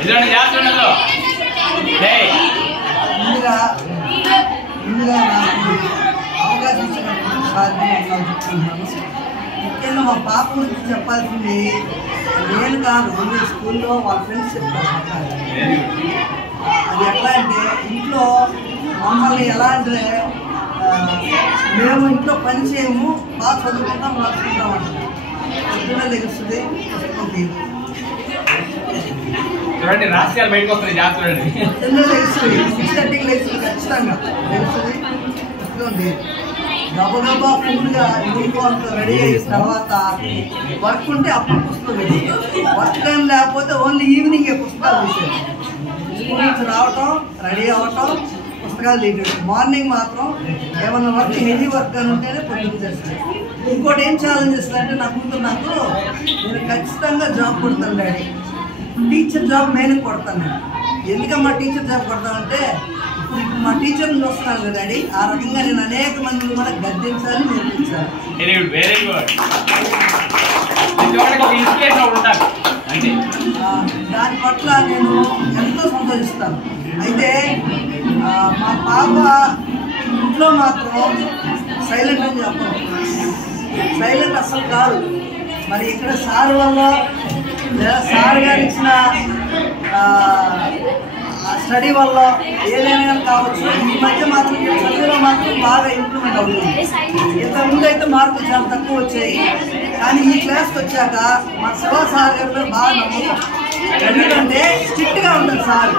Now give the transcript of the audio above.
ముందుగా నాకు అవకాశం ఇచ్చినటువంటి సాధ్యం చెప్తున్నాను. ముఖ్యంగా మా పాప గురించి చెప్పాల్సింది నేను కాదు, ముందు స్కూల్లో వాళ్ళ ఫ్రెండ్స్ చెప్తారు. అది ఎట్లా అంటే ఇంట్లో మమ్మల్ని ఎలా అంటే మేము ఇంట్లో పని చేయము, బాగా చదువుకుంటాం, రాసుకుంటాం అంటారు. పొద్దున్న లెగుస్తుంది, పుస్తకం తీరు రాష్ట్రాలు బయటకు వస్తాయి. పొద్దున్న లెగుస్తుంది, 6:30కి లెగుస్తుంది, ఖచ్చితంగా లెగుస్తుంది, పుస్తకం తీరు. గబగబా ఫుల్గా యూనిఫామ్తో రెడీ అయిన తర్వాత వర్క్ ఉంటే అప్పుడు పుస్తకం తీరు. వర్క్ టైం లేకపోతే ఓన్లీ ఈవినింగే పుస్తకాలు తీసేది. స్కూల్ నుంచి రావటం, రెడీ అవ్వటం, పుస్తకాలు తీయడం. మార్నింగ్ మాత్రం ఏమన్నా వర్క్ హెవీ వర్క్ అని ఉంటేనే పొద్దున్న చేస్తాను. ఇంకోటి ఏం ఛాలెంజ్ చేస్తానంటే నా కూతురు నాకు నేను ఖచ్చితంగా జాబ్ కొడతాను డాడీ, టీచర్ జాబ్ మెయిన్ కొడతాను. నేను ఎందుకమ్మా టీచర్ జాబ్ కొడతానంటే ఇప్పుడు మా టీచర్ని చూస్తున్నాను కదా డాడీ, ఆ రకంగా నేను అనేక మందిని కూడా గద్దించాలి, నేర్పించాలి. దాని పట్ల నేను ఎంతో సంతోషిస్తాను. అయితే మా పాప ఇంట్లో మాత్రం సైలెంట్ అని చెప్పాలి, సైలెంట్ అసలు కాదు. మరి ఇక్కడ సార్ వల్ల లేదా సార్ గారు ఇచ్చిన స్టడీ వల్ల ఏదైనా కావచ్చు, ఈ మధ్య మాత్రం చదువులో మాత్రం బాగా ఇంప్రూవ్మెంట్ అవుతుంది. ఇంతకుముందు అయితే మార్కులు చాలా తక్కువ వచ్చాయి, కానీ ఈ క్లాస్కి వచ్చాక మా శివ సార్ గారు బాగా నమ్మకం. ఎందుకంటే స్ట్రిక్ట్గా ఉంటుంది సార్.